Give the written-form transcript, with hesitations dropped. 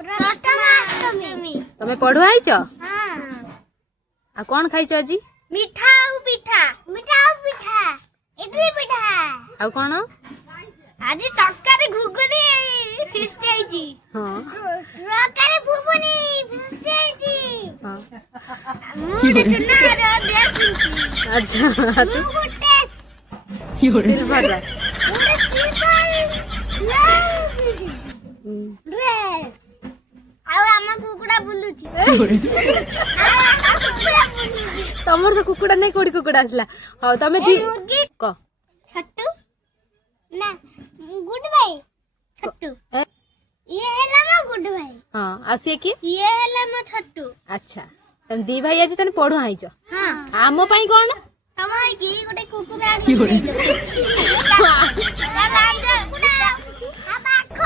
प्रथमाष्टमी तमे पढ़ु आइछ हां आ कोन खाइछ आज मिठा और पिठा इडली पिठा आ कोन आज टक्कर घुगुनी फिस्टे आइची हां टक्कर भुबुनी फिस्टे आइची हां मुडे सुना रे देख अच्छा मु गुटे सिल्वर रा मुडे सिल्वर रे आउ आमा कुकुडा बुलुची तमर तो कुकुडा नहीं कोडी कुकुडा आसला हां तमे दी क छट्टू ना गुड भाई छट्टू ये हैला मो गुड भाई हां आसे की ये हैला मो छट्टू अच्छा तम दी भाई आज तने पढ़ु आइछ हां आमो पई कोन तमाय की गोटे कुकुरा आनी दे दे ला ला कुकुडा आ बाखो